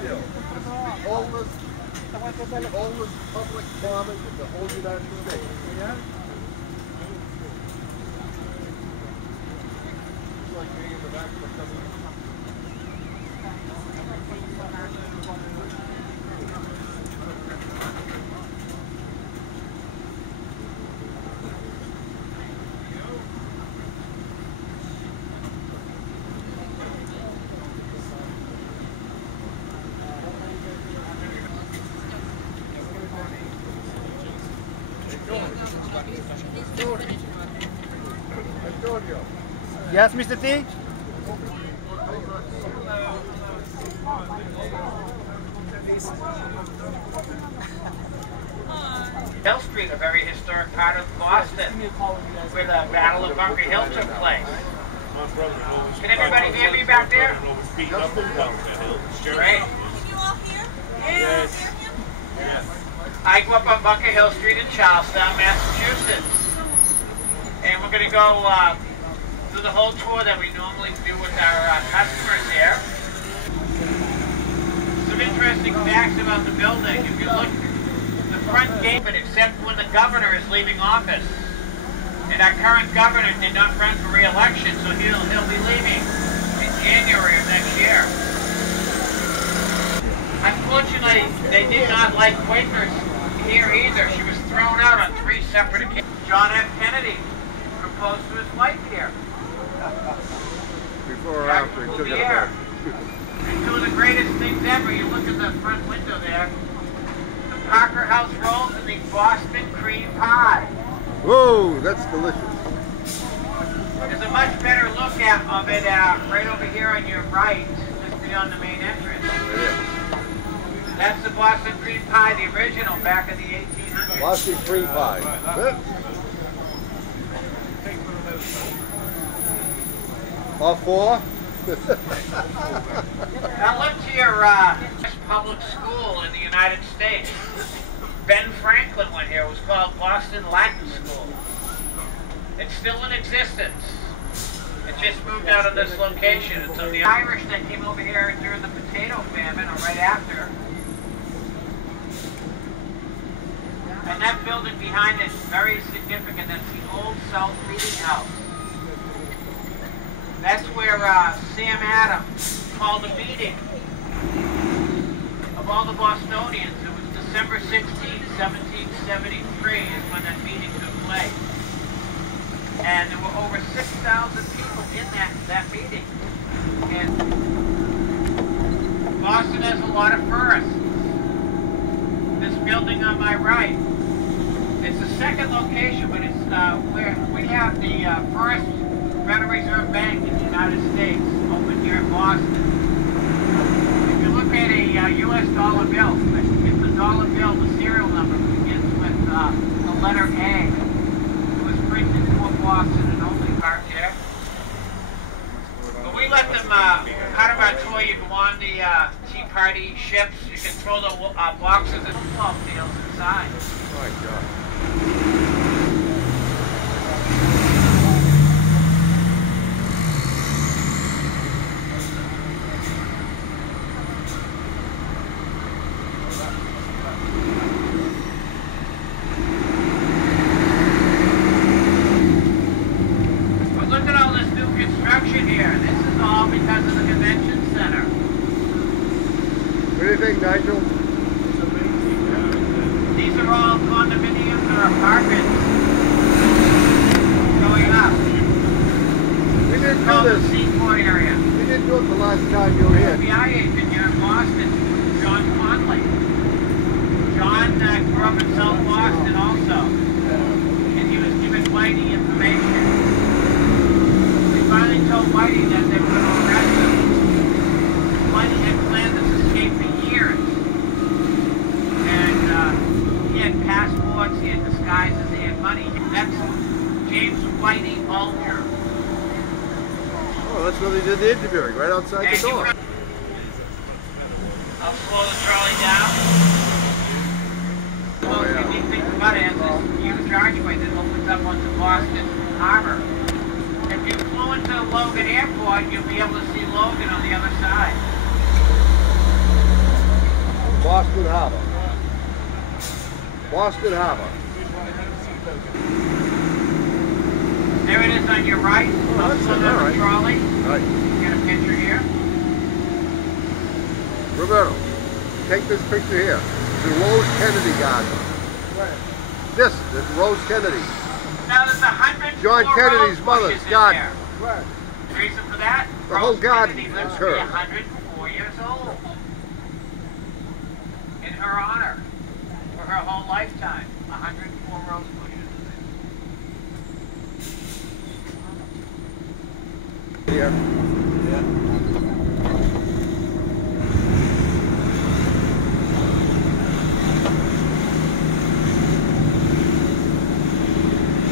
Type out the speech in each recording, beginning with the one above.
Antonio, the oldest public farming in the whole United States. Yeah? It's like being in the back of a company. Yes, Mr. T? Hill Street, a very historic part of Boston, where the Battle of Bunker Hill took place. Can everybody hear me back there? Great. Can you all hear? Yes. Yes. I grew up on Bunker Hill Street in Charlestown, Massachusetts. And we're going to go through the whole tour that we normally do with our customers here. Some interesting facts about the building. If you look, the front gate, but except when the governor is leaving office. And our current governor did not run for re-election, so he'll be leaving in January of next year. Unfortunately, they did not like Quakers here either. She was thrown out on 3 separate occasions. John F. Kennedy proposed to his wife here. Before or after he took it back. And 2 of the greatest things ever, you look at the front window there, the Parker House rolls and the Boston cream pie. Whoa, that's delicious. There's a much better look of it right over here on your right, just beyond the main entrance. Yeah. That's the Boston cream pie, the original, back in the 1800s. Boston cream pie. All 4? Now look to your public school in the United States. Ben Franklin went here. It was called Boston Latin School. It's still in existence. It just moved out of this location. And so the Irish that came over here during the potato famine, or right after, and that building behind it is very significant. That's the Old South Meeting House. That's where Sam Adams called a meeting of all the Bostonians. It was December 16, 1773 is when that meeting took place. And there were over 6,000 people in that meeting. And Boston has a lot of firsts. This building on my right, it's the second location, but it's where we have the first Federal Reserve Bank in the United States open here in Boston. If you look at a U.S. dollar bill, if the dollar bill, the serial number begins with the letter A, it was printed for Boston and only parked here. But we let them, part of our tour, you go on the Tea Party ships, you can throw the boxes and football fields inside. Oh my God. Here. This is all because of the convention center. What do you think, Nigel? These are all condominiums or apartments going up. We didn't called do the this. Seaport area. We didn't do it the last time you were here. FBI agent here in Boston, John Conley. John grew up in South Boston also, and he was giving Whitey information. Finally told Whitey that they were going to arrest him. Whitey had planned this escape for years. And he had passports, he had disguises, he had money. That's James Whitey Bulger. Oh, that's where they did the interviewing, right outside And the door. I'll slow the trolley down. The most unique thing about it is this huge archway that opens up onto Boston Harbor. If you flew into Logan Airport, you'll be able to see Logan on the other side. Boston Harbor. Boston Harbor. There it is on your right. I'll slow down the trolley. All right. Get a picture here. Roberto, take this picture here. The Rose Kennedy Garden. This is Rose Kennedy. Now there's 100 John Kennedy's mother's garden. Right. The reason for that? The whole garden Kennedy is lived to her. be 104 years old. In her honor. For her whole lifetime. 104 rose bushes. Here. Yeah.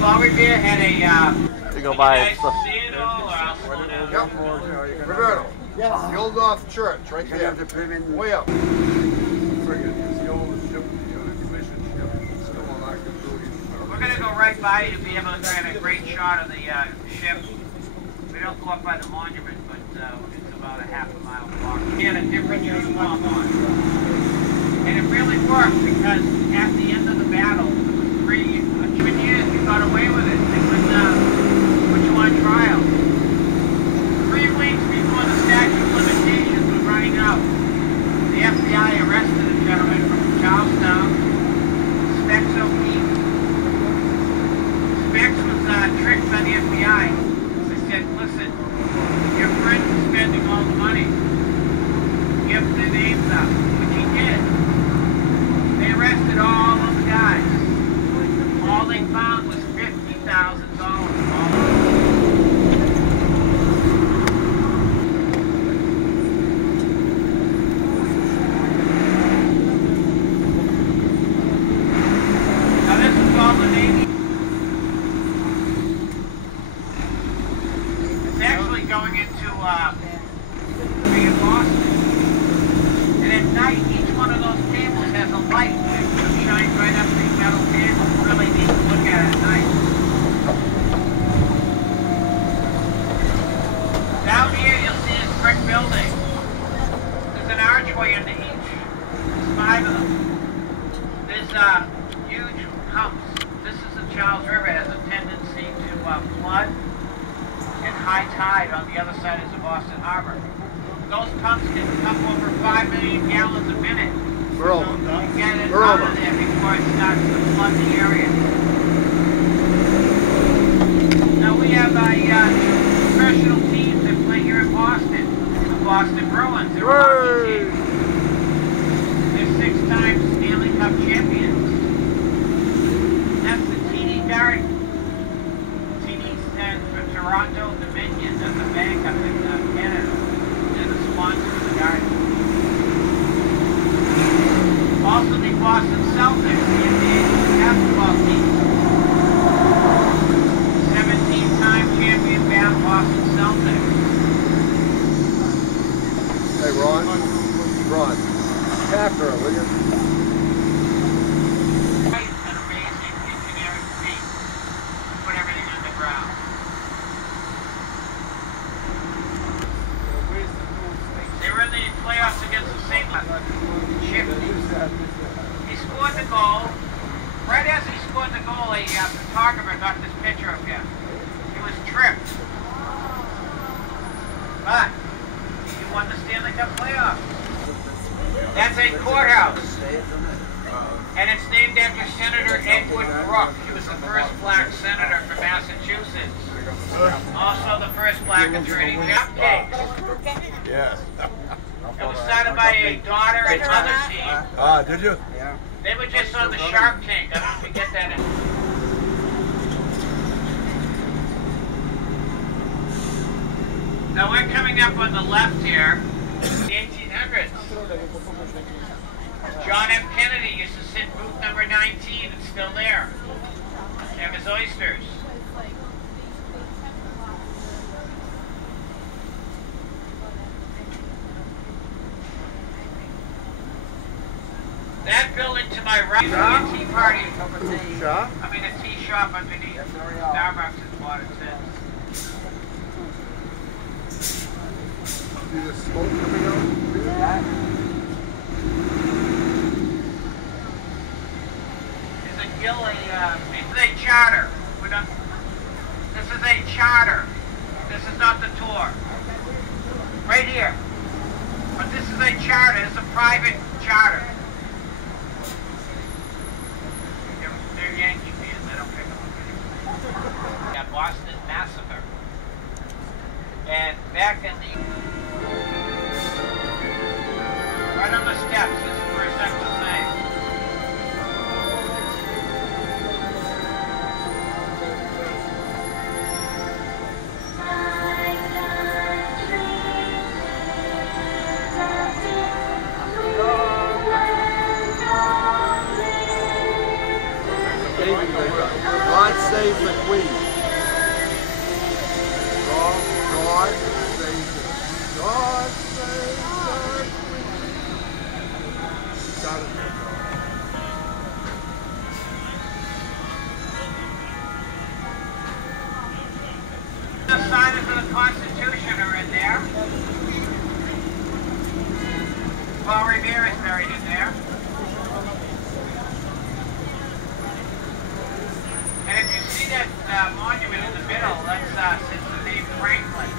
Paul Revere had a You go by nice casino, or I'll slow down. Yep. Roberto. Yes. The Old North Church, right there. Way up. We're going to go right by you to be able to get a great shot of the ship. We don't go up by the monument, but it's about a half a mile walk. We had a different uniform on. And it really worked because at the end of the battle, it was 3 years you got away with it. They wouldn't put you on trial. 3 weeks before the statute of limitations was running out, the FBI arrested a gentleman from Charlestown, Specs O'Keefe. Specs was tricked by the FBI. They said, listen, your friend is spending all the money. Give their names up, which he did. They arrested all of the guys. All they found was $50,000. Now this is all the Navy. It's actually going into being Boston. And at night, each one of those tables has a light that shines right up the metal table. Really neat to look at night. Down here, you'll see this brick building. There's an archway into each. There's 5 of them. There's huge humps. This is the Charles River. It has a tendency to flood and high tide on the other side is the Boston Harbor. Those pumps can pump over 5 million gallons a minute. We're over. You get it We're out over. of there before it starts to flood the area. Now we have two professional teams that play here in Boston. The Boston Bruins. They're a hockey team. They're 6-time Stanley Cup champions. That's the TD Dart. TD stands for Toronto Dominion. That's a bank up in Canada. They're the sponsor of the Garden. Also the Boston Celtics, the NBA basketball team. 17-time champion Boston Celtics. Hey, Ron. Tap her, will you? Quite an amazing engineering feat to put everything underground. They were in the playoffs against the St. Louis. He scored the goal. Right as he scored the goal, a photographer got this picture of him. He was tripped. But he won the Stanley Cup playoffs. That's a courthouse. And it's named after Senator Edward Brooke. He was the first black senator from Massachusetts. Also the first black attorney, Jeff Cakes. Yes. It was started by a daughter and mother team. Ah, did you? Yeah. They were just on the Shark Tank. I don't know if you get that in. Now we're coming up on the left here, the 1800s. John F. Kennedy used to sit booth number 19. It's still there. They have his oysters. That building to my right is a tea party. Shop? I mean a tea shop underneath. Starbucks is what it says. See the smoke coming out? still this is a charter. This is a charter. This is not the tour. Right here. But this is a charter. It's a private charter. They're Yankee fans. They don't pick them up. Yeah, Boston Massacre. And back in the... Right on the steps is the first time to say. God save the Queen. God save the God save the Queen. Got it. The signers of the Constitution are in there. Paul Revere is buried in there. And if you see that monument in the middle, that's since the name Franklin.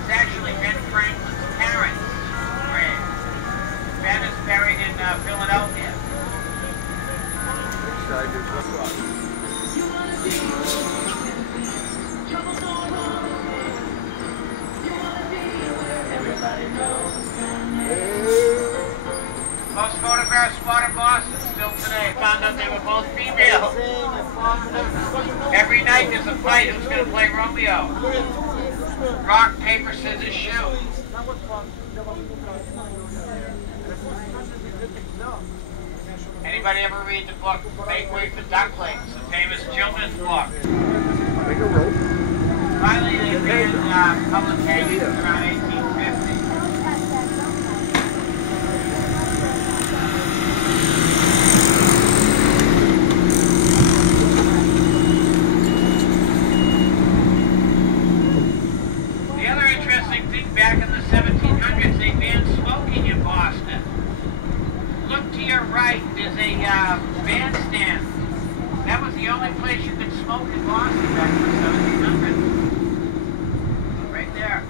It's actually Ben Franklin's parents' grave. Ben is buried in Philadelphia. Most photographs spotted Boston still today. Found out they were both female. Every night there's a fight. Who's going to play Romeo? Rock, paper, scissors, shoot. Anybody ever read the book Make Way for Ducklings, the famous children's book? Finally, they banned publications around 1850. Back in the 1700s, they banned smoking in Boston. Look to your right, there's a bandstand. That was the only place you could smoke in Boston back in the 1700s. Right there.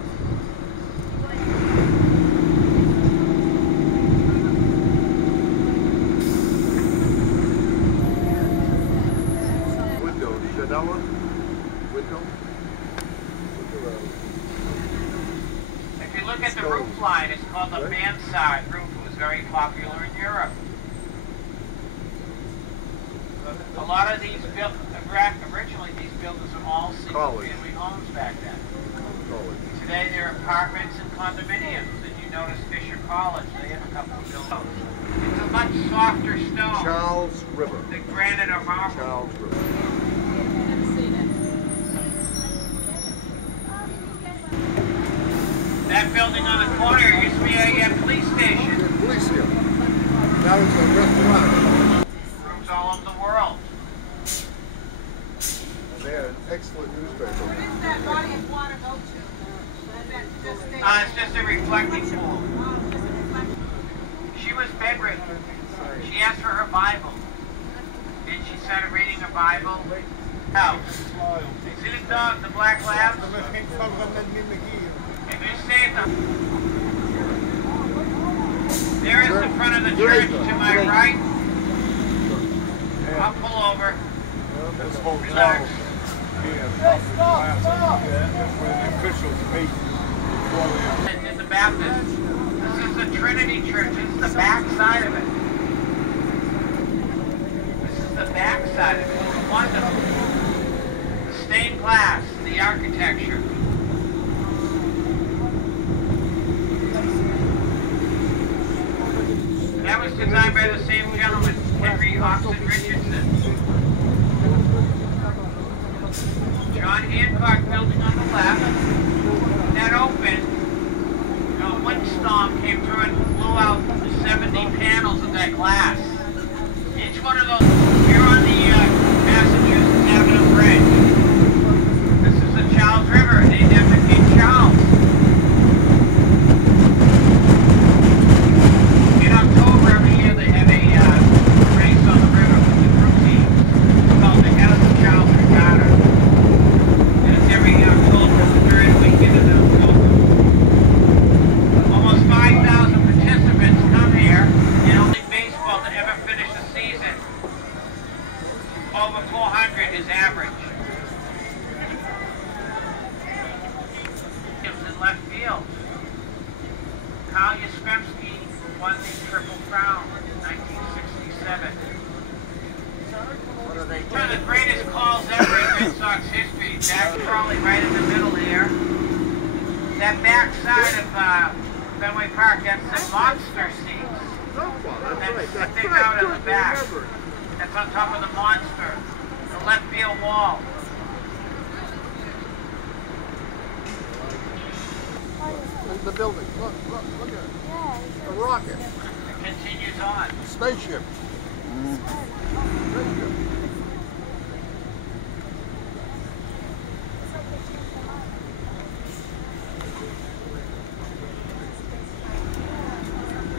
Window, Chanela? Window? Look at the roof line. It's called the mansard roof. It was very popular in Europe. A lot of these originally these buildings were all single-family homes back then. Today they're apartments and condominiums. And you notice Fisher College, they have a couple of buildings. It's a much softer stone. Charles River. Than granite or marble. Charles River. That building on the corner used to be a police station. Police station. Now it's a restaurant. Rooms all over the world. And they had an excellent newspaper. Where does that body of water go to? It's just a reflecting pool. She was bedridden. She asked for her Bible. And she started reading her Bible. House. See the dog, the black labs? And you saved them. There is the front of the church to my right. I'll pull over. Relax. In the Baptist. This is the Trinity Church. This is the back side of it. This is the back side of it. It's wonderful. The stained glass, the architecture. That was designed by the same gentleman, Henry Oxford Richardson. John Hancock building on the left. That opened. A windstorm came through and blew out 70 panels of that glass. Each one of those. Here on the Massachusetts Avenue Bridge. This is the Charles River, named after King Charles. In October every year they have a race on the river with the crew teams. in left field. Carl Yastrzemski won the Triple Crown in 1967. One of the greatest calls ever in Red Sox history. That's probably right in the middle there. That back side of Fenway Park, that's the monster seats. That's sticking out at the back. That's on top of the monster. The left field wall. In the building. Look at it. Yeah, a rocket. It continues on. Spaceship. Spaceship.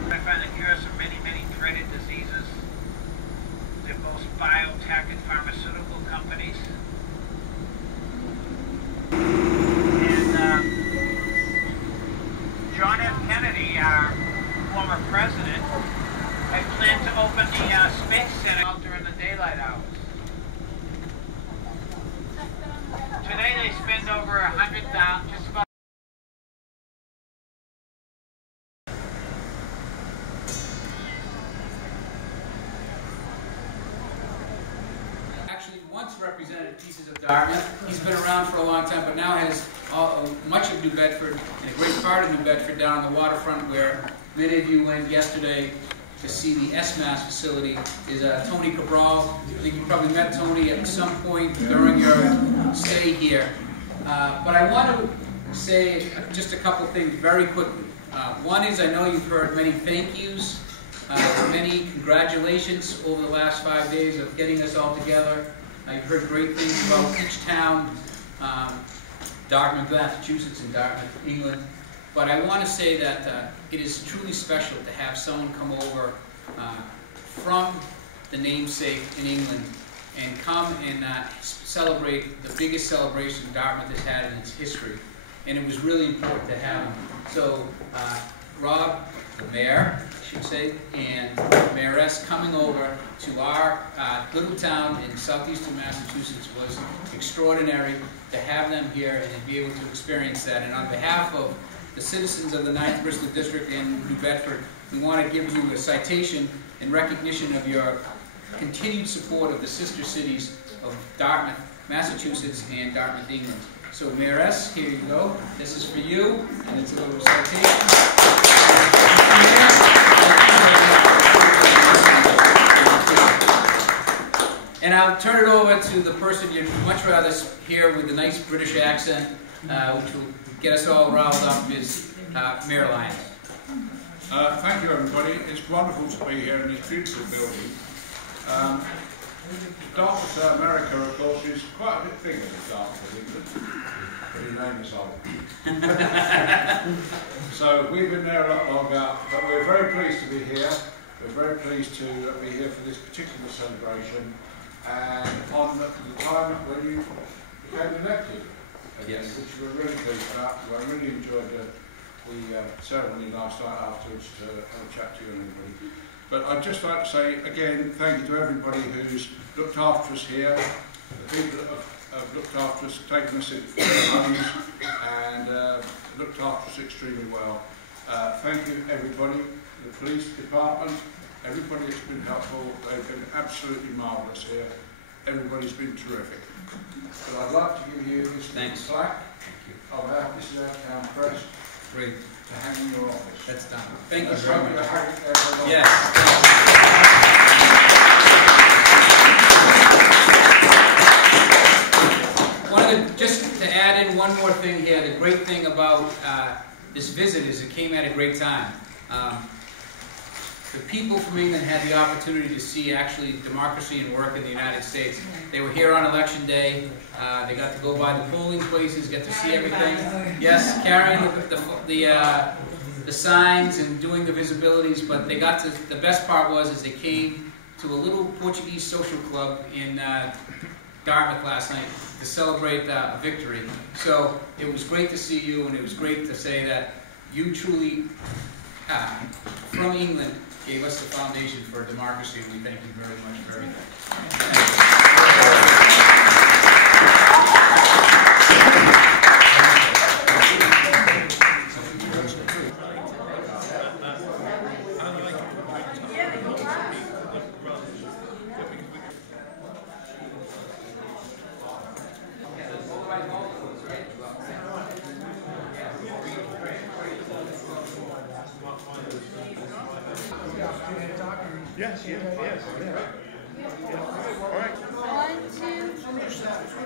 I find the cures for many, many dreaded diseases. They're both biotech and pharmaceutical companies. And John F. Kennedy, our former president, had planned to open the Space Center during the daylight hours. Today they spend over $100,000, just about. Actually once represented pieces of Dartmouth. He's been around for a long time, but now has much of New Bedford and a great part of New Bedford down on the waterfront, where many of you went yesterday to see the SMAS facility. Is Tony Cabral. I think you probably met Tony at some point during your stay here. But I want to say just a couple things very quickly. One is, I know you've heard many thank yous, many congratulations over the last 5 days of getting us all together. You've heard great things about each town, Dartmouth, Massachusetts, and Dartmouth, England. But I want to say that it is truly special to have someone come over from the namesake in England and come and celebrate the biggest celebration Dartmouth has had in its history. And it was really important to have him. So Rob, the mayor, I should say, and Mayoress coming over to our little town in southeastern Massachusetts was extraordinary to have them here and to be able to experience that. And on behalf of the citizens of the 9th Bristol District and New Bedford, we want to give you a citation in recognition of your continued support of the sister cities of Dartmouth, Massachusetts, and Dartmouth, England. So, Mayoress, here you go. This is for you, and it's a little citation. And I'll turn it over to the person you'd much rather hear with the nice British accent, which will get us all riled up, is Mayor Lyons. Thank you, everybody. It's wonderful to be here in this beautiful building. Dartmouth, America, of course, is quite a bit bigger than Dartmouth, England. Pretty name is old. So we've been there a lot longer, but we're very pleased to be here. We're very pleased to be here for this particular celebration, and on the time when you became elected. Yes. Which we're really pleased about. I really enjoyed the ceremony last night afterwards to have a chat to you and everybody. But I'd just like to say again, thank you to everybody who's looked after us here, the people that have looked after us, taken us into their homes, and looked after us extremely well. Thank you everybody, the police department, everybody that's been helpful. They've been absolutely marvellous here. Everybody's been terrific. But I'd like to give you this plaque. This is our town crest. Great. To hang in your office. That's done. Thank you very much. Yes. Just to add in one more thing here, the great thing about this visit is it came at a great time. The people from England had the opportunity to see actually democracy and work in the United States. They were here on election day. They got to go by the polling places, get to see everything. Yes, carrying the signs and doing the visibilities. But they got to, the best part was they came to a little Portuguese social club in Dartmouth last night to celebrate a victory. So it was great to see you, and it was great to say that you truly, from England, gave us the foundation for democracy, and we thank you very much for everything. Yes, yes, yes. All right. 1, 2.